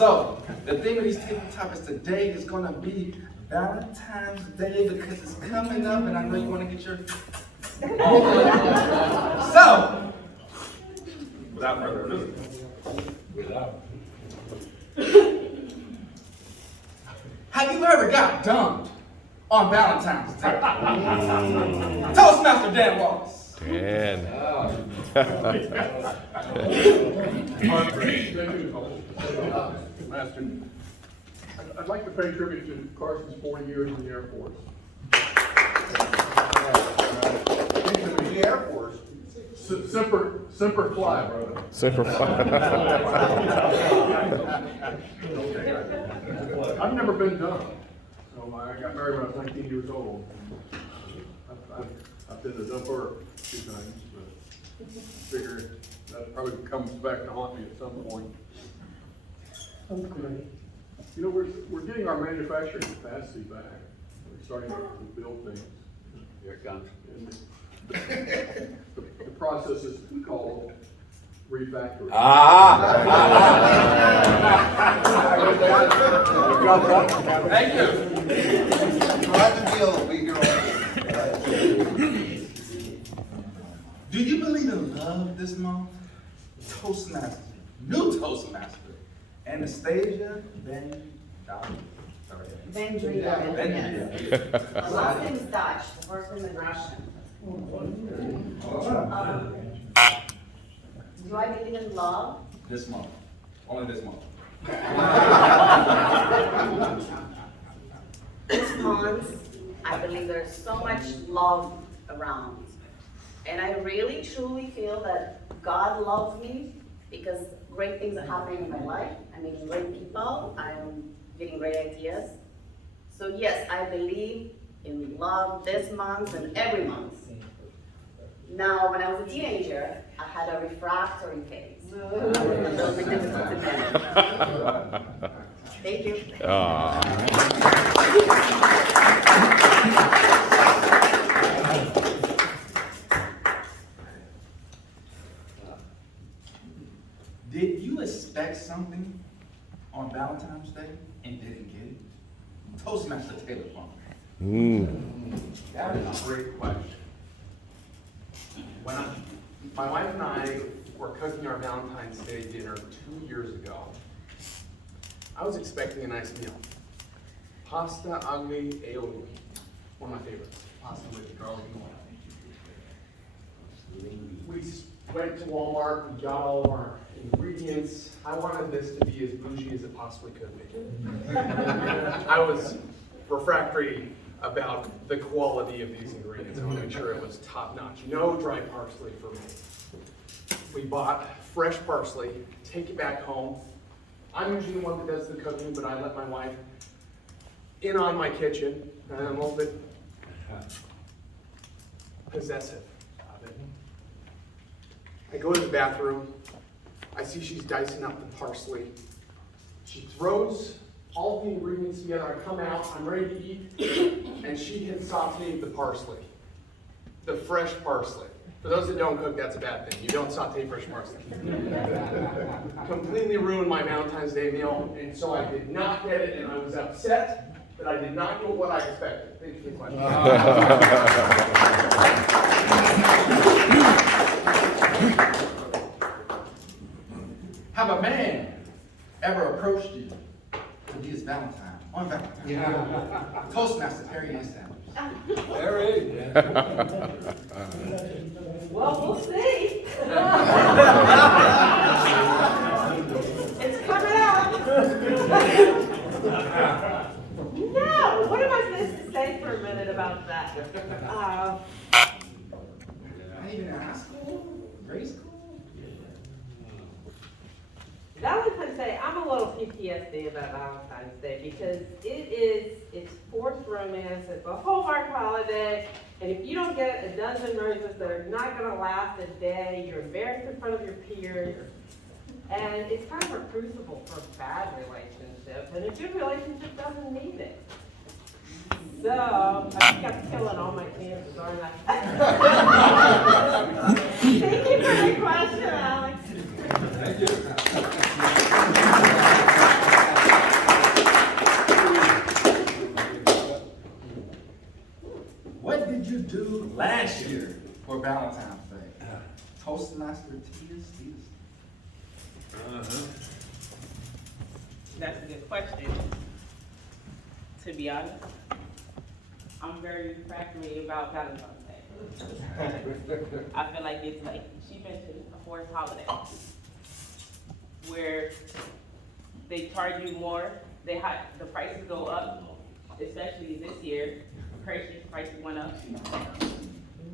So, the theme of these table topics today is going to be Valentine's Day because it's coming up and I know you want to get your... So, without further ado. Have you ever got dumped on Valentine's Day? Toastmaster Dan Wallace. Dan. Master, I'd like to pay tribute to Carson's 40 years in the Air Force. In the Air Force. Semper Fi, brother. Semper Fi. I've never been done. So I got married when I was 19 years old. I've been a dumper a few times, but I figure that probably comes back to haunt me at some point. Okay. You know, we're getting our manufacturing capacity back. We're starting to build things. Here it comes. And the process is called refactoring. Thank you. Do you believe in love this month? Toastmasters, new Toastmaster, Anastasia Vendria. The last name is Dutch, the first name is Russian. Do I believe in love? This month. Only this month. This month, I believe there's so much love around. And I really, truly feel that God loves me because great things are happening in my life. I'm meeting great people. I'm getting great ideas. So yes, I believe in love this month and every month. Now, when I was a teenager, I had a refractory phase. Thank you. Did you expect something on Valentine's Day and didn't get it? Toastmaster Taylor Funk. That is a great question. My wife and I were cooking our Valentine's Day dinner 2 years ago. I was expecting a nice meal. Pasta agli aioli, one of my favorites. Pasta with garlic and oil. We went to Walmart, we got all of our ingredients. I wanted this to be as bougie as it possibly could be. I was refractory about the quality of these ingredients. I want to make sure it was top notch. No dry parsley for me. We bought fresh parsley, take it back home. I'm usually the one that does the cooking, but I let my wife in on my kitchen, and I'm a little bit possessive of it. I go to the bathroom, I see she's dicing up the parsley. She throws all the ingredients together, I come out, I'm ready to eat, and she had sauteed the parsley, the fresh parsley. For those that don't cook, that's a bad thing. You don't saute fresh parsley. Completely ruined my Valentine's Day meal, and so I did not get it, and I was upset that I did not get what I expected. Thank you for the question. Have a man ever approached you to be his Valentine on Valentine's Day? Toastmaster Harry and Sanders. Harry. Well, we'll see. It's coming out. No, what am I supposed to say for a minute about that? Not even in high school? Grade school? Valentine's Day, I'm a little PTSD about Valentine's Day because it's forced romance, it's a Hallmark holiday, and if you don't get a dozen roses that are not going to last a day, you're embarrassed in front of your peers, and it's kind of a crucible for a bad relationship, and a good relationship doesn't need it. So, I think I'm killing all my chances, aren't I? Thank you for the question, Alex. Thank you. do last year for Valentine's Day? Toastmaster Tia's. That's a good question. To be honest, I'm very refractory about Valentine's Day. I feel like it's like she mentioned a forced holiday where they charge you more, the prices go up, especially this year, Hershey's prices went up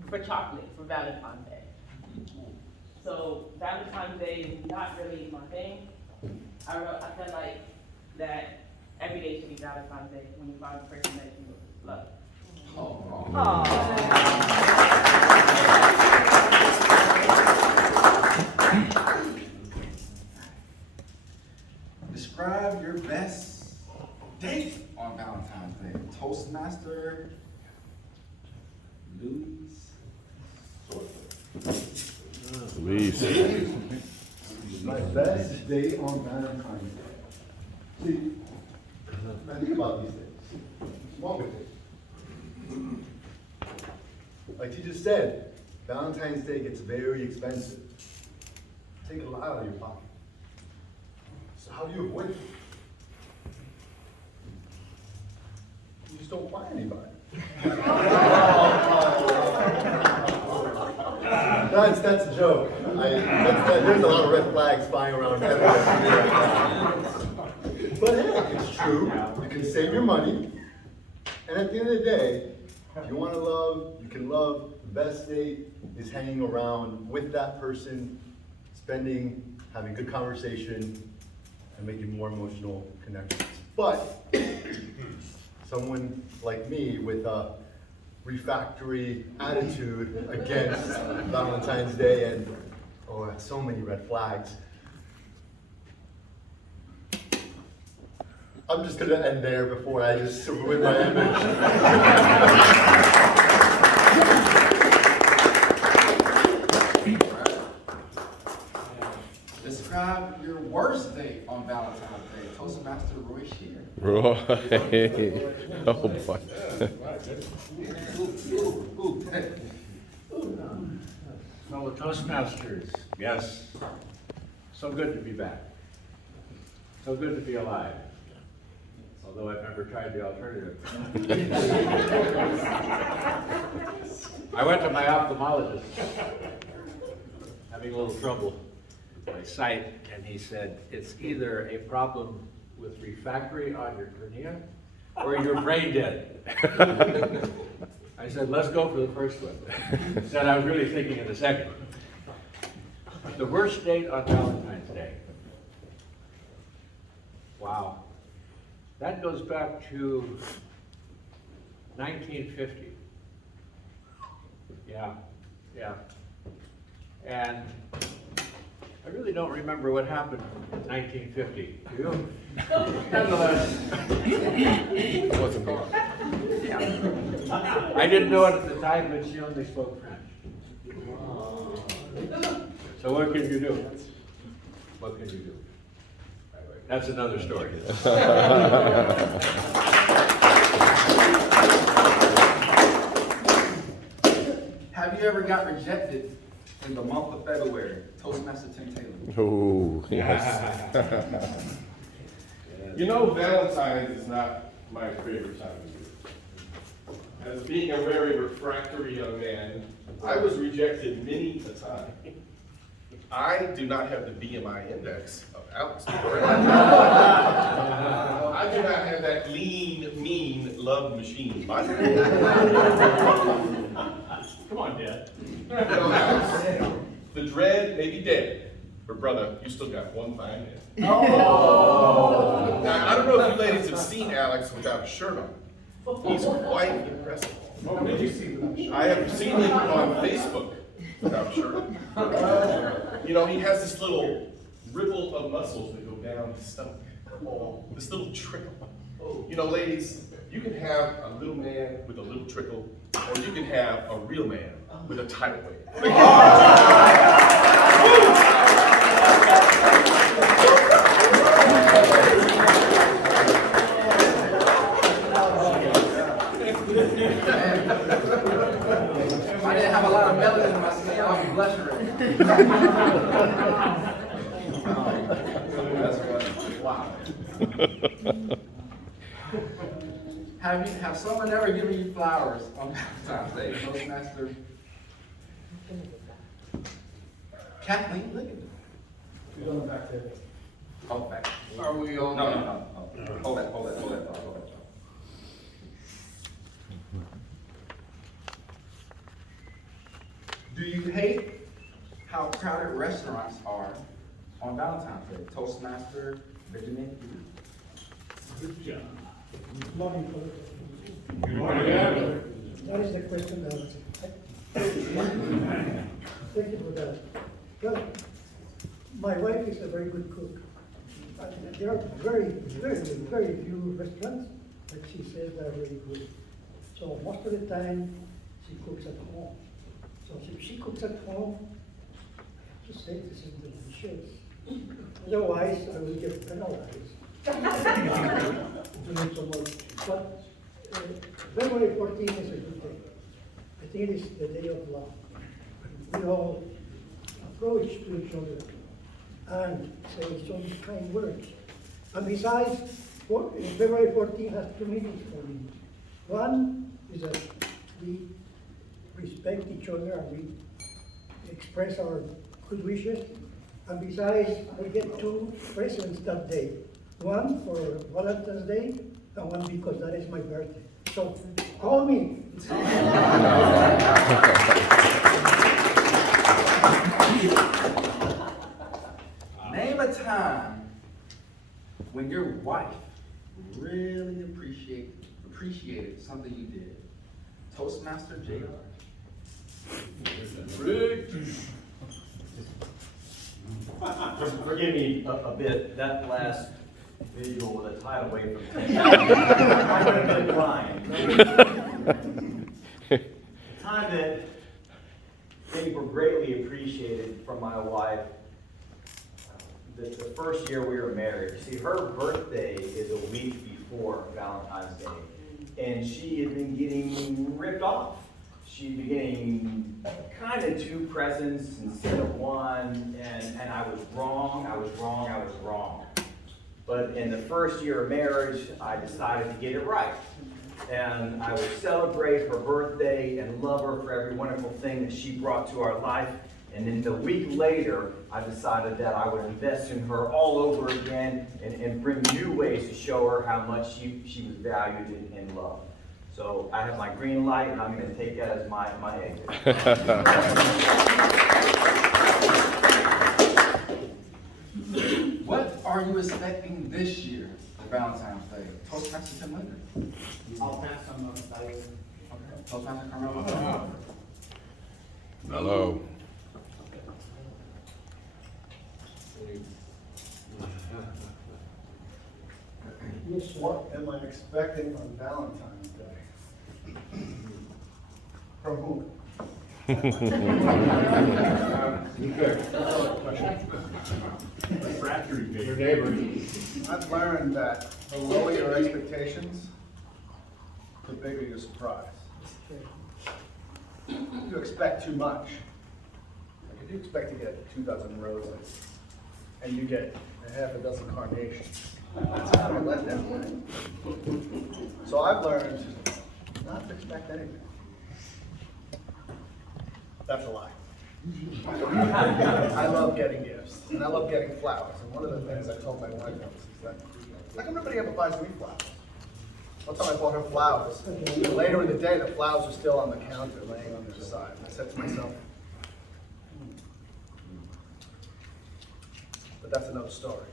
for chocolate for Valentine's Day. So Valentine's Day is not really my thing. I feel like that every day should be Valentine's Day when you find the person that you love. Describe your best date on Valentine's Day. Toastmaster Luis. My best day on Valentine's Day. See, I think about these things. What's wrong with it? Like he just said, Valentine's Day gets very expensive. Take a lot out of your pocket. So how do you avoid it? You just don't find anybody. That's a joke. There's a lot of red flags flying around everywhere. But hey, it's true. You can save your money. And at the end of the day, if you want to love, you can love. The best date is hanging around with that person, having good conversation, and making more emotional connections. But someone like me with a refractory attitude against Valentine's Day and so many red flags. I'm just gonna end there before I just ruin my image. Describe your worst date on Valentine's Day. Toastmaster Roy Shear. Roy. Oh boy. Fellow Toastmasters, yes. So good to be back. So good to be alive. Although I've never tried the alternative. I went to my ophthalmologist, having a little trouble with my sight, and he said, it's either a problem with refractory on your cornea or you're brain dead. I said, let's go for the first one. Said I was really thinking of the second. The worst date on Valentine's Day. Wow. That goes back to 1950. Yeah. And I really don't remember what happened in 1950. Do you? Nonetheless. It wasn't me. I didn't know it at the time, but she only spoke French. So what can you do? What can you do? That's another story. Have you ever got rejected in the month of February? Toastmaster Tim Taylor. Oh, yes. You know, Valentine's is not my favorite time of year. As being a very refractory young man, I was rejected many a time. I do not have the BMI index of Alex. I do not have that lean, mean love machine. Come on, Dad. You know, Alex, the dread may be dead, but brother, you still got one fine head. Oh. Now, I don't know if you ladies have seen Alex without a shirt on. He's quite impressive. I have seen him on Facebook without a shirt on. You know, he has this little ripple of muscles that go down his stomach. This little trickle. You know, ladies, you can have a little man with a little trickle, or you can have a real man with a tidal wave. Have someone ever given you flowers on Valentine's Day? Toastmaster? Kathleen, look at them. We're going back to. Oh, back. Are we on? No. Hold that. Do you hate how crowded restaurants are on Valentine's Day? Toastmaster, Benjamin? Good job. Morning, that is the question that was. Thank you for that. Well, my wife is a very good cook. There are very few restaurants that she says are very good. So most of the time, she cooks at home. So if she cooks at home, just say this is delicious. Otherwise, I will get penalized. Doing so much. But February 14 is a good day. I think it is the day of love. We all approach to each other and say some kind words. And besides, February 14 has two meanings for me. One is that we respect each other and we express our good wishes. And besides, we get two presents that day. One for Valentine's Day and one because that is my birthday. So call me. Name a time when your wife really appreciated something you did. Toastmaster JR. Rick. Forgive me a bit, that last visual with a tidal wave from 10. I would have been blind. The time that things were greatly appreciated from my wife, the first year we were married. See, her birthday is a week before Valentine's Day, and she had been getting ripped off. She'd been getting kind of two presents instead of one, and I was wrong. But in the first year of marriage, I decided to get it right. And I would celebrate her birthday and love her for every wonderful thing that she brought to our life. And then the week later, I decided that I would invest in her all over again and bring new ways to show her how much she was valued and loved. So I have my green light, and I'm going to take that as my exit. What are you expecting this year for Valentine's Day? Toastmaster Tim Linder. I'll pass on those dice. Okay. Toastmaster Carmelo. Hello. What am I expecting on Valentine's Day? From whom? Your neighbor. I've learned that the lower your expectations, the bigger your surprise. You expect too much. Like if you expect to get 2 dozen roses, and you get a half a dozen carnations, that's kind of a letdown, right? So I've learned not to expect anything. That's a lie. I love getting gifts, and I love getting flowers. And one of the things I told my wife was is that, how come nobody ever buys me flowers? One time I bought her flowers, and later in the day, the flowers were still on the counter, laying on their side. I said to myself, but that's another story.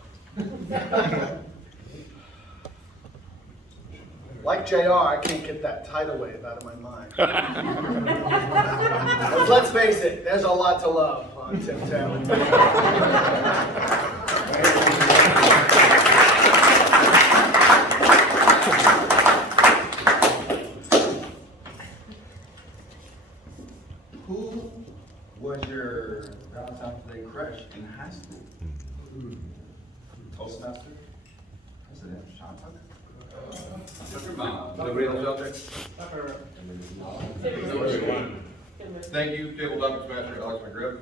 Like JR, I can't get that tidal wave out of my mind. But let's face it, there's a lot to love on Tim Taylor. Who was your Valentine's Day crush in high school? Toastmaster? President Sean Tucker? Nobody else out there? Thank you, Table Topics Master Alex McGriff.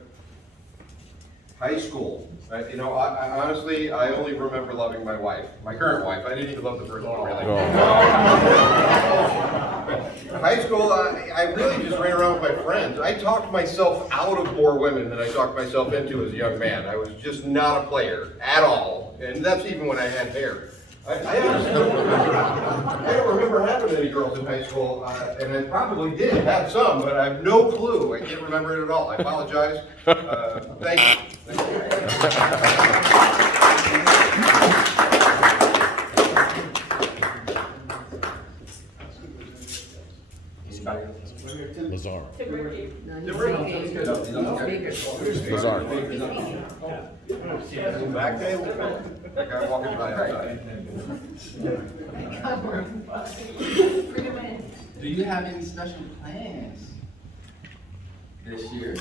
High school. I honestly, I only remember loving my wife, my current wife. I didn't even love the first one, really. High school, I really just ran around with my friends. I talked myself out of more women than I talked myself into as a young man. I was just not a player at all, and that's even when I had hair. I honestly don't remember. I don't remember having any girls in high school, and I probably did have some, but I have no clue. I can't remember it at all. I apologize. Thank you. Bizarre. Bizarre. Back table. That guy walking by outside. Do you have any special plans this year?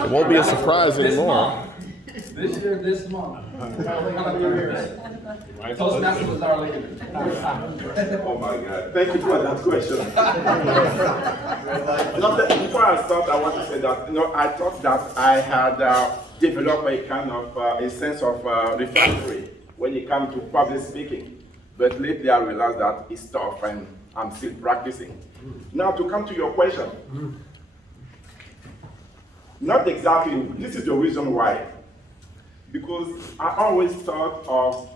It won't be a surprise This anymore. month. This month. Toastmasters was our leader. Oh my God, thank you for that question. Before I start, I want to say that, I thought that I had developed a kind of a sense of refractory when it comes to public speaking. But lately I realized that it's tough and I'm still practicing. Now to come to your question, not exactly, this is the reason why. Because I always thought of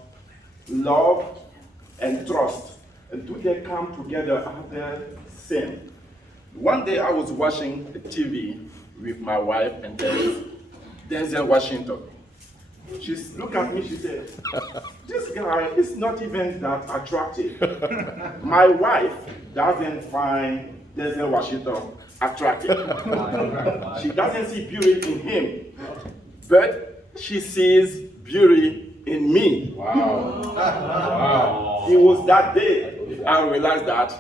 love and trust, and do they come together? Are they same? One day I was watching the TV with my wife, and there's Denzel Washington. She looked at me, she said, this guy is not even that attractive. My wife doesn't find Denzel Washington attractive. She doesn't see beauty in him, but she sees beauty in me. Wow. Wow. It was that day I realized that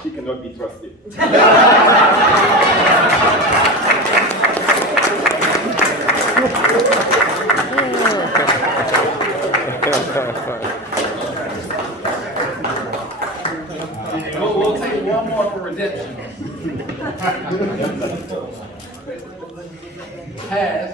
she cannot be trusted. We'll take one more for redemption. Has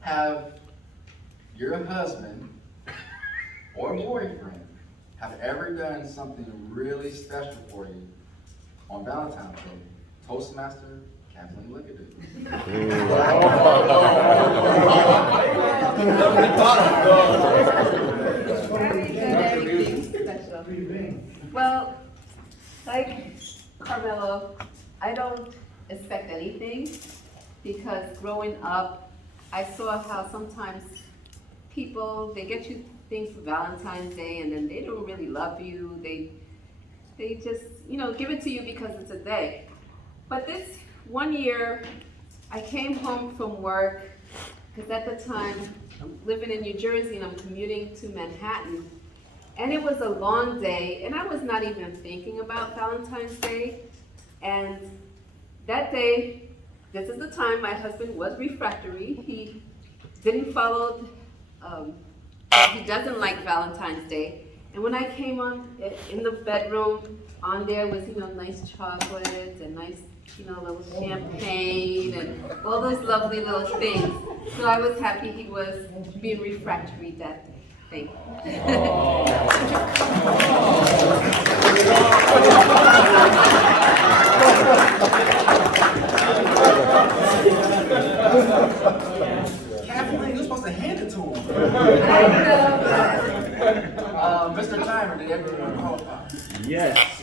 have your husband or boyfriend have ever done something really special for you on Valentine's Day? Toastmaster, Kathleen, look at it. Well, like Carmelo, I don't expect anything because growing up, I saw how sometimes people, they get you things for Valentine's Day and then they don't really love you. They just, give it to you because it's a day. But this one year, I came home from work because at the time, I'm living in New Jersey and I'm commuting to Manhattan. And it was a long day, and I was not even thinking about Valentine's Day. And that day, this is the time my husband was refractory. He didn't follow, he doesn't like Valentine's Day. And when I came on in the bedroom, on there was, nice chocolates and nice, little champagne and all those lovely little things. So I was happy he was being refractory that day. Thank you. Kathleen, you're supposed to hand it to him. Mr. Timer, did everyone qualify? Yes.